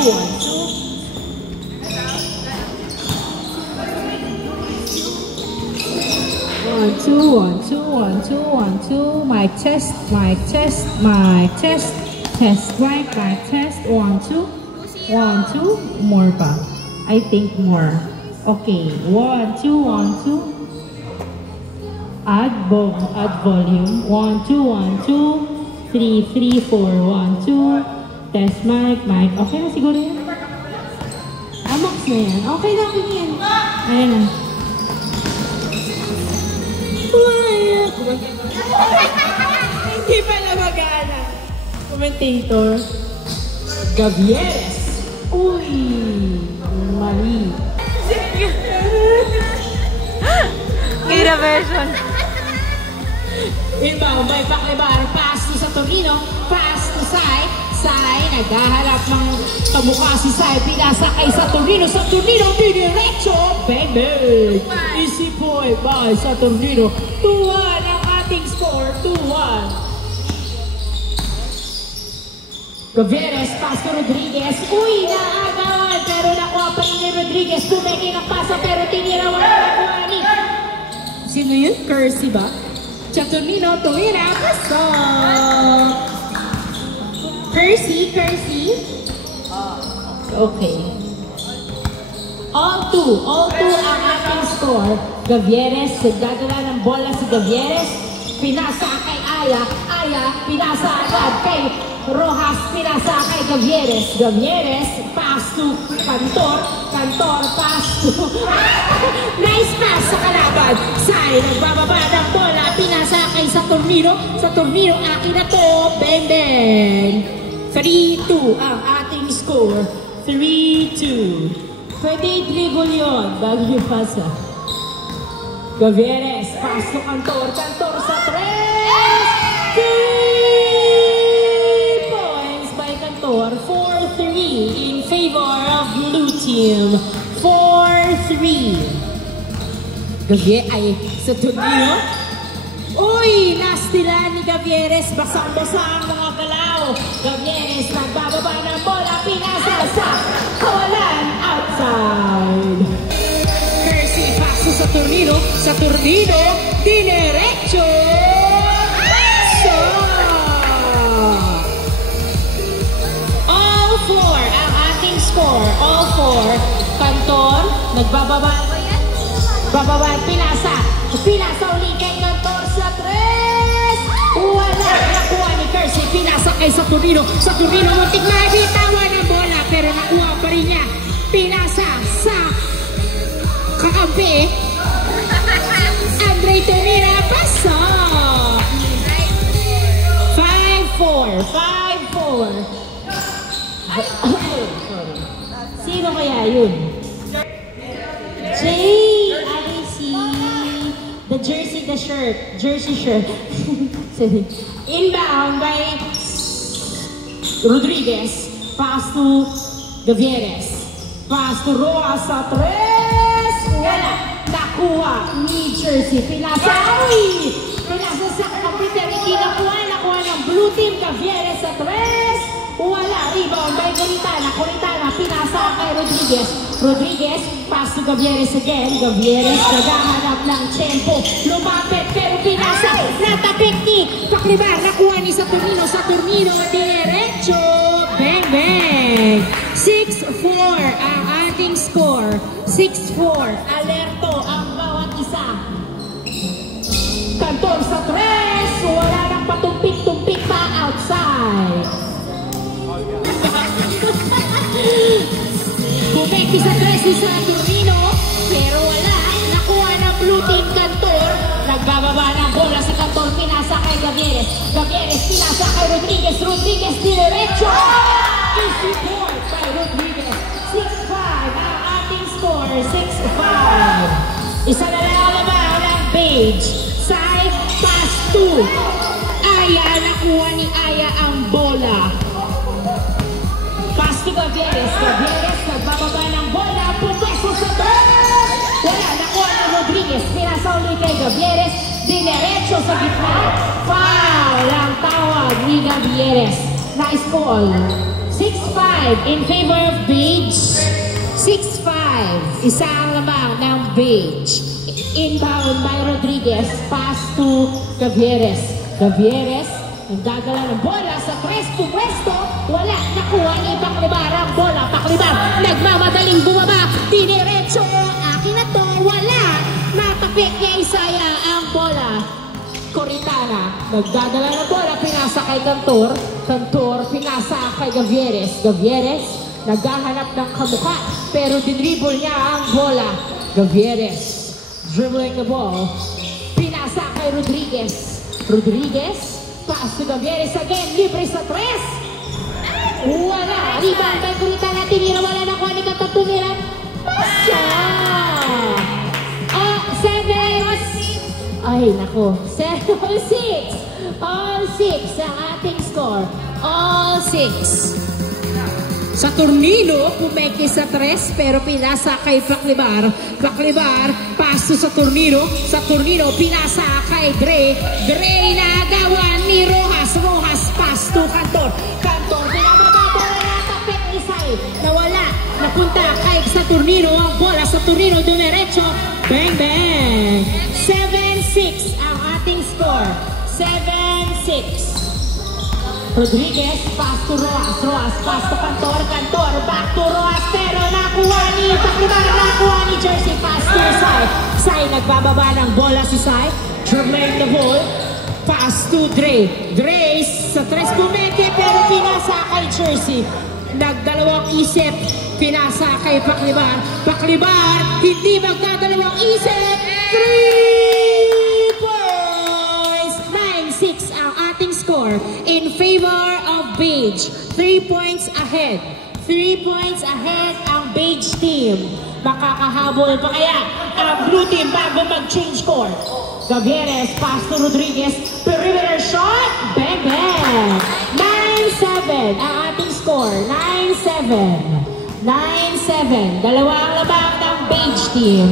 1, 2. Mic test. Test mic test. 1, 2. 1, 2. More pa. I think more. Okay. 1, 2, 1, 2. Add volume. 1, 2, 1, 2. 3, 4, 1, 2. Test mic. Okay na siguro yan. Max na yan. Okay na yan. Ayan na. Hindi pala mag-aana. Commentator. Gavieres. Uy! Mali. Kira version. Inbound by Baklebar. Pass to Saturnino. Pass to Sai. Sai. Naghaharap ng pamukha si Sai. Pinasa kay Saturnino. Saturnino diretso. Bang bang. Easy point by Saturnino. 2-1 ang ating score. 2-1. Gavieres, pass to Rodriguez. Uy, naagawan. Pero nakuha pa rin ni Rodriguez. Pumeki ng pasa pero tinira wala nakuha ni. Sino yun? Kersey ba? Saturnino, tumira. Paso. Kersey. Okay. All two ang ating score. Gavieres, nagdadala ng bola si Gavieres. Pinasa kay Aya. Pinasa agad kay Rojas. Pinasa kay Gavieres. Pass to Cantor. Pass to... Nice pass sa kalaban. Sai, nagbababa ng bola. Pinasa kay Saturnino. Akin na to. Bang bang. 3-2 ang ating score. 3-2. Pwede i-dribble yun bago yung pasa. Gavieres, pass to Cantor sa 3! 3 points by Cantor. 4-3 in favor of blue team. 4-3. Saturnino. Uy, nastila ni Gavieres. Basang-basa ang mga galaw. Gavieres, nagbababa ng bola. Pinasa sa kawalan outside. Kersey, pass to Saturnino, dinerecho. All 4 ang ating score. All 4. Cantor, nagbababa. Pinasa ulit kay Cantor sa 3. Wala nakuha ni Kersey. Pinasa kay Saturnino. Muntik mabitawan ang bola pero nakuha pa rin niya. Pinasa sa kakampi. Andre tumira. Paso. 5-4. Sino kaya yun? The jersey shirt. Inbound by Rodriguez. Pass to Gavieres. Pass to Rojas sa 3. Wala. Nakuha ni Jersey. Pinasa sa computer. Hindi nakuha ng blue team. Gavieres sa 3. Wala. Rebound by Coritana. Pinasa kay Rodriguez. Pass to Gavieres again. Gavieres naghahanap ng tempo. Lumapit pero pinasa. Natapik ni Baklebar. Nakuha ni Saturnino. Diretso. Bang bang. 6-4 ang ating score. 6-4. Alerto ang bawat isa. Cantor sa 3. Wala nang patumpik-tumpik pa outside. Bumeki sa 3 si Saturnino. Pero wala. Nakuha ng blue team Cantor. Nagbababa ng bola si Cantor. Pinasa kay Gavieres. Pinasa kay Rodriguez. Diretso. Easy point by Rodriguez. 6-5 ang ating score. 6-5. Isa na lang ang page. Side pass to Aya. Nakuha ni Aya ang bola. Pass to Gavieres. Nagbababa ng bola. Pupeso sa 3. Wala. Nakuha ni Rodriguez. Pinasa ulit kay Gavieres. Dinerecho sa gitna. Foul ang tawag ni Gavieres. Nice call. 6-5 in favor of beige. 6-5. Isa ang lamang ng beige. Inbound by Rodriguez. Pass to Gavieres. Gavieres, nagdadala ng bola sa tres pumwesto. Wala, nakuha ni Paklibar ang bola. Paklibar, nagmamadaling bumaba. Diniretso, akin na to. Wala, natapik niya Isaya ang bola. Coritana, nagdadala ng bola. Pinasa kay Cantor. Cantor, pinasa kay Gavieres. Gavieres, naghahanap ng kamuka. Pero dinribble niya ang bola. Gavieres, dribbling the ball. Pinasa kay Rodriguez. Rodriguez, pass to Gavieres again. Libre sa tres. Wala. Rebound kay Coritana. Tinira, wala na kuha ni Cantor. Tinira. Pasya! 7. Ay, nako. 7-6. All 6 ang ating score. All 6. Saturnino, pumeke sa tres, pero pinasa kay Paklibar. Paklibar, paso sa Saturnino. Saturnino, pinasa kay Dre. Dre, nagawa ni Rojas. Rojas, pass to Cantor. Cantor, pinababa na tapit ni Sai. Nawala, napunta kay Saturnino ang bola. Saturnino, dumiretso. Bang, bang. 7-6 ang ating score. 7-6. Rodriguez, pass to Rojas. Rojas, pass to Cantor. Cantor, back to Rojas. Pero nakuha ni Paklibar. Nakuha ni Jersey. Pass to Sai. Sai, nagbababa ng bola si Sai. Dribbling the ball. Pass to Dre. Dre sa tres bumeke pero pinasa kay Jersey. Nagdalawang isip. Pinasa kay Paklibar. Paklibar, hindi magdadalawang isip. 3 points. 9-6 ang ating score in favor of beige. 3 points ahead. 3 points ahead ang beige team. Makakahabol pa kaya ang blue team bago mag-change court. Gavieres, pass to Rodriguez. Perimeter shot. Bang, bang. 9-7 ang ating score. 9-7. 9-7. Dalawang labang ng beige team.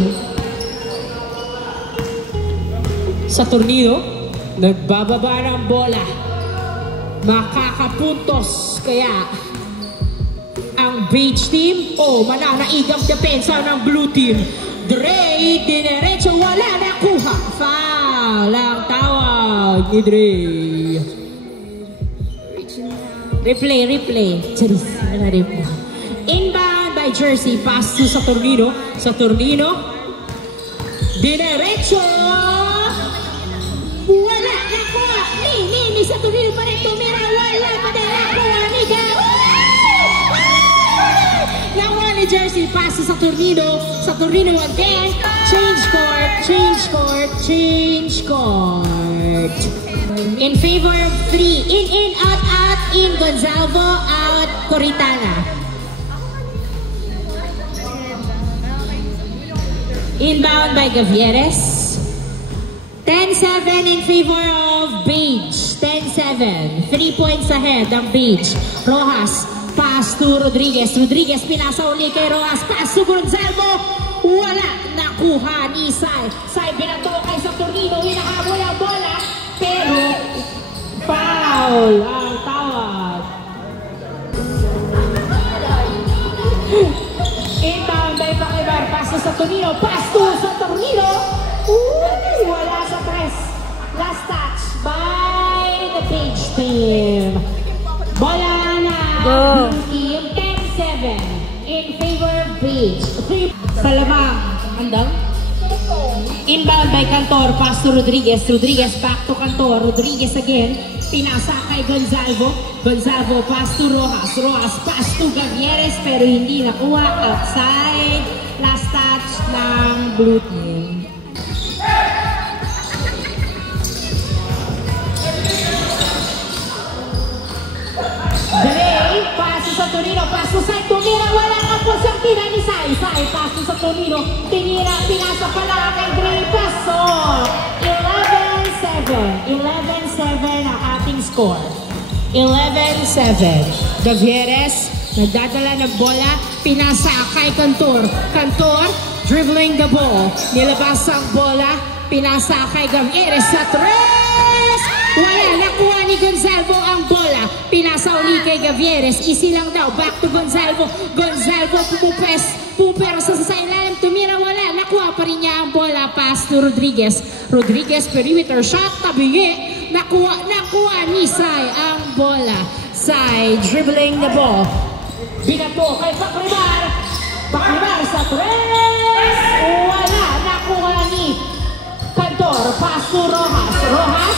Saturnino, nagbababa ng bola. Makakapuntos kaya ang beige team o mananaigang depensa ng blue team. Dre, dinerecho, wala nakuha. Foul ang tawag ni Dre. Replay, replay. Charis, wala replay. Inbound by Jersey, pass to Saturnino. Saturnino, dinerecho. Wala nakuha. Ni Saturnino pa rin tumira. Wala pa din nakuha ni nakuha ni Jersey, pass to Saturnino. Saturnino again. Change court, change court, change court. In favor of 3. In, out, out. In, Gonzalvo. Out, Coritana. Inbound by Gavieres. 10-7 in favor of beige. 10-7. 3 points ahead ang beige. Rojas, pass to Rodriguez. Rodriguez, pinasa uli kay Rojas. Pass to Gonzalvo. Wala. Nakuha ni Sai. Sai, binato kay Saturnino. Hinahabol ang bola. Pero, foul ang tawag. Inbound by Paklibar. Pass to Saturnino. Pass to Saturnino. Wala sa press. Last touch by the beige team. Bola na blue team. 10-7 in favor of beige. Salamang. Andang. Inbound by Cantor. Pass to Rodriguez. Rodriguez back to Cantor. Rodriguez again. Pinasa kay Gonzalvo. Gonzalvo pass to Rojas. Rojas pass to Gavieres pero hindi nakuha. Outside. Last touch ng blue team. Dre, pass to Saturnino. Pass to Sai. Tumira. Wala ka po siyang tira ni Sai. Sai pass to Saturnino. Tinira. Pinasa pala kay Dre. Paso. 11-7. 11-7 ang ating score. 11-7. Gavieres, nagdadala ng bola. Pinasa kay Cantor. Cantor, dribbling the ball. Nilabas ang bola. Pinasa kay Gavieres sa tres. Wala, nakuha ni Gonzalvo ang bola. Pinasa uli kay Gavieres. Easy lang daw. Back to Gonzalvo. Gonzalvo pumupero sa ilalim. Tumira, wala. Nakuha pa rin niya ang bola. Pass to Rodriguez. Rodriguez, perimeter shot. Tabingi. Nakuha ni Sai ang bola. Sai, dribbling the ball. Binato kay Pakribar. Pakribar sa tres. Wala. Nakuha ni Cantor. Pass to Rojas. Rojas.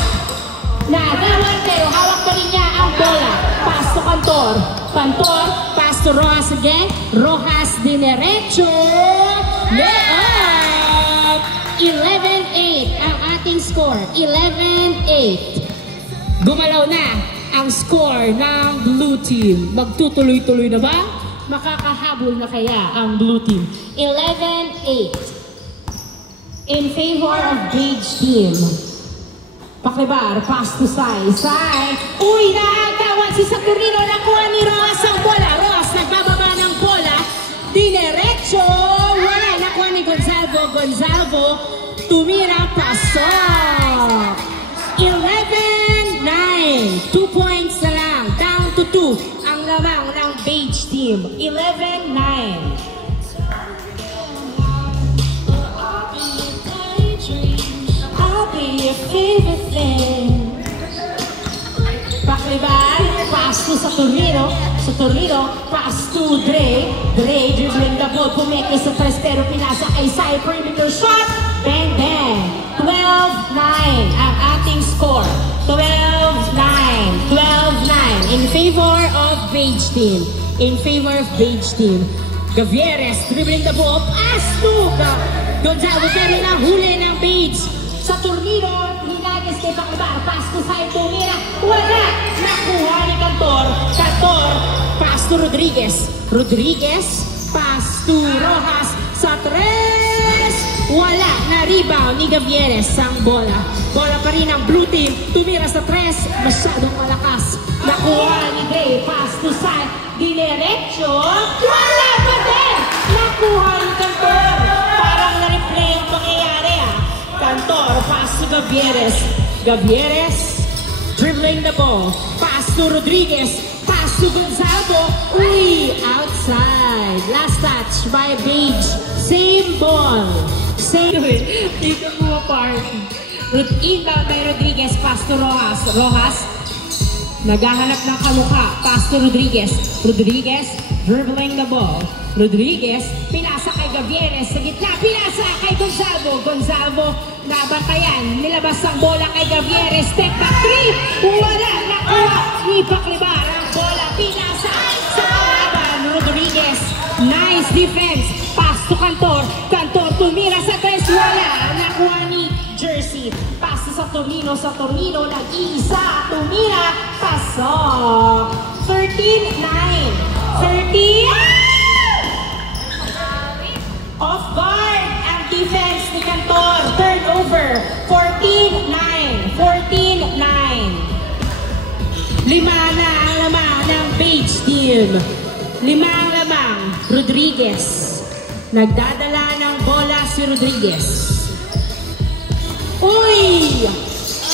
Nagawan pero hawak pa rin niya ang bola. Pass to Cantor. Cantor. Pass to Rojas again. Rojas dinerecho. Layup. 11-8 ang ating score. 11-8. Gumalaw na ang score ng blue team. Magtutuloy-tuloy na ba? Makakahabol na kaya ang blue team. 11-8 in favor of beige team. Pakribar, pass to Sai. Sai. Uy, naagawan si Saturnino. Nakuha ni Rojas ang bola. Rojas nagbababa ng bola. Dinerecho. Wala. Nakuha ni Gonzalvo. Gonzalvo. Tumira. Pasok. 11-9. 2 points na lang. Down to 2. Ang lamang ng beige team. 11-9. Your favorite thing. Pakribar, pass to Saturnino. Saturnino, pass to Dre. Dre, dribbling the ball. Pumeke sa tres, pero pinasa kay Sai. Perimeter shot. Bang, bang. 12-9 ang ating score. 12-9. 12-9 in favor of beige team. In favor of beige team. Gavieres, dribbling the ball. Pass to Gonzalvo, pero nahuli ng beige. Saturnino, hinagis kay Pakribar, pass to Sai, tumira, wala, nakuha ni Cantor. Cantor, pass to Rodriguez. Rodriguez, pass to Rojas, sa tres, wala, na-rebound ni Gavieres ang bola. Bola pa rin ang blue team, tumira sa tres, masyadong malakas. Nakuha ni Dre, pass to Sai, dinerecho, wala pa din, nakuha ni Cantor. Parang na-replay ang pangyayari Cantor, pass to Gavieres. Gavieres, dribbling the ball. Pass to Rodriguez. Pass to Gonzalvo. Uy, outside. Last touch by Beige. Same ball. Same. Dito mo party. Inbound by Rodriguez. Pass to Rojas. Rojas, naghahanap ng kamukha. Pass to Rodriguez. Rodriguez, dribbling the ball. Rodriguez, pinasa kay Gavieres sa gitna, pinasa kay Gonzalvo. Gonzalvo, nabantayan, nilabas ang bola kay Gavieres, step back 3, wala, nakuha ni Pakribar ang bola, pinasa sa kalaban. Rodriguez, nice defense, pass to Cantor. Cantor, tumira sa tres, wala, nakuha ni Jersey. Pass to Saturnino, Saturnino, nag-iisa, tumira, pasok. 13-9, 30, off guard ang defense ni Cantor. Turnover. 14-9. 14-9. 5 na ang lamang ng beige team. 5 ang lamang. Rodriguez. Nagdadala ng bola si Rodriguez. Uy!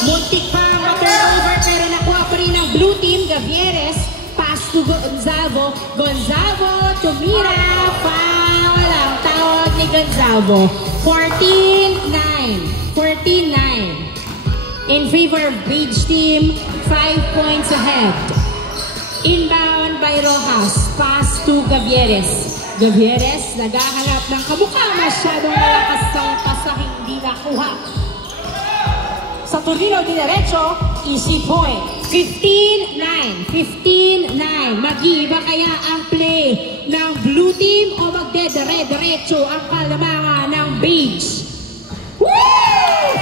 Muntik pa ang turnover pero nakuha pa rin ng blue team. Gavieres. Pass to Gonzalvo. Gonzalvo. Tumira. Foul ang tawag ni Gonzalvo. 14-9. 14-9. In favor of beige team. 5 points ahead. Inbound by Rojas. Pass to Gavieres. Gavieres naghahanap ng kamukha. Masyadong malakas ang pasa, hindi nakuha. Saturnino dinerecho, easy point. 15-9. 15-9. Mag-iiba kaya ang play ng blue team o magdedere-derecho ang kalamangan ng beige? Woo!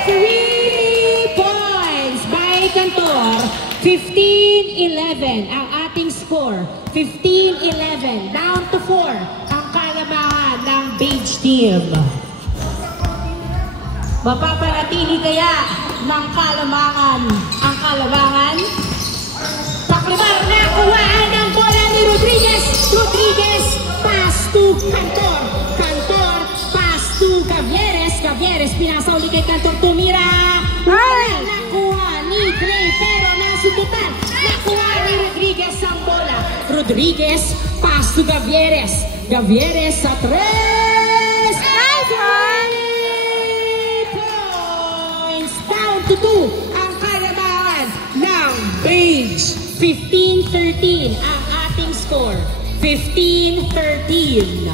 3 points by Cantor. 15-11 ang ating score. 15-11. Down to 4 ang kalamangan ng beige team. Mapapanatili kaya ng kalamangan ang kalamangan? Pakribar, nakuhaan ang bola ni Rodriguez. Rodriguez, pass to Cantor. Cantor, pass to Gavieres. Gavieres, pinasa uli kay Cantor, tumira. Wala nakuha ni Dre. Rodriguez. Pass to Gavieres. Gavieres sa 3. Nice one! Points. Down to 2 ang kalabahan ng Page. 15-13 ang ating score. 15-13.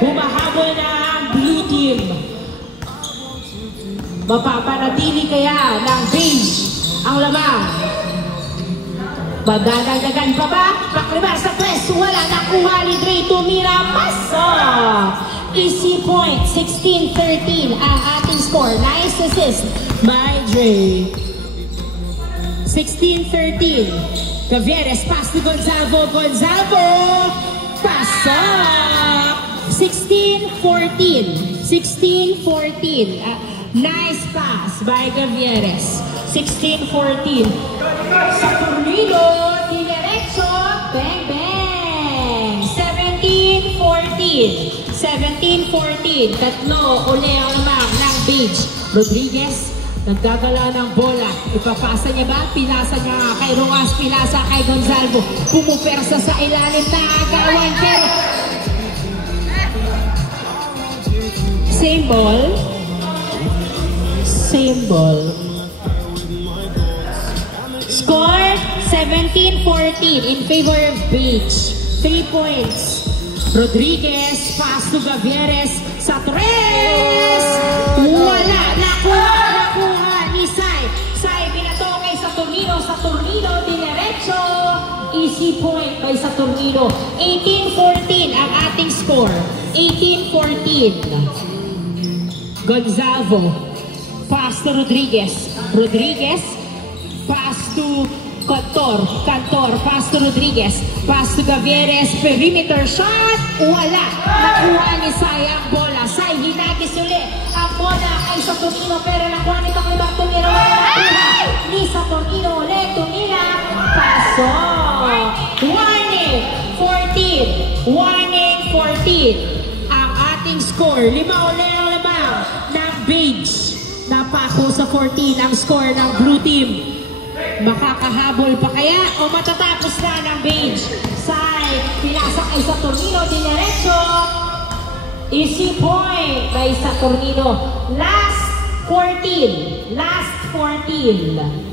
Humahabol na ang blue team. Mapapanatili kaya ng Page ang lamang. Madadagdagan pa ba? Paklibar sa press. Wala nakuha ni Dre. Tumira. Paso. Easy point. 16-13 ang ating score. Nice assist by Dre. 16-13. Gavieres. Pass to Gonzalo. Gonzalo. Paso. 16-14. 16-14. Nice pass by Gavieres. 16-14. Sa Tornillo, diretso, bang bang. 17-14. 17-14. Tatlo uli ang lamang ng Page. Rodriguez, nagdadala ng bola. Ipapasa niya ba? Pinasa niya kay Roas, pinasa kay Gonzalo. Pumupersa sa ilalim na agawan. Pero same ball. Same ball. Score 17-14 in favor of Page. 3 points. Rodriguez, pass to Gavieres sa 3. Wala. Nakuha ni Sai. Sai binatokay sa Tornillo. Sa Tornillo, diretso. Easy point by sa Tornillo. 18-14 ang ating score. 18-14. Gonzalo. Pass to Rodriguez. Rodriguez. Pass to Cantor. Cantor. Pass to Rodriguez. Pass to Gavieres. Perimeter shot. Wala. Nakuha ni Sai ang bola. Sai hinagis ulit. Ang bola ay sa Tornillo. Pero nakuha nito ang ibang tumira. Ni sa Tornillo ulit. Tumira. Paso. Warning. 14. Warning 14. Ang ating score. 5 ulit ang lamang ng Page. Napako sa 14 ang score ng blue team. Makakahabol pa kaya o matatapos na ng Page? Sai, pinasak ay sa Tornillo, dinerecho. Easy point by sa Tornillo. Last 14. Last 14.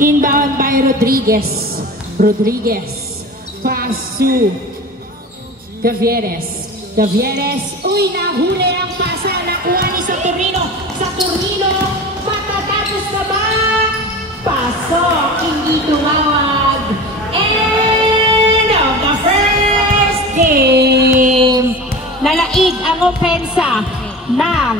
Inbound by Rodriguez. Rodriguez. Pass to Gavieres. Gavieres. Uy, nahuli ang pasa. Nakuha ni sa Tornillo. Sa Tornillo. Matatapos na ba? Pasok. Hindi tumawag. End of the first game. Nalaig ang opensa ng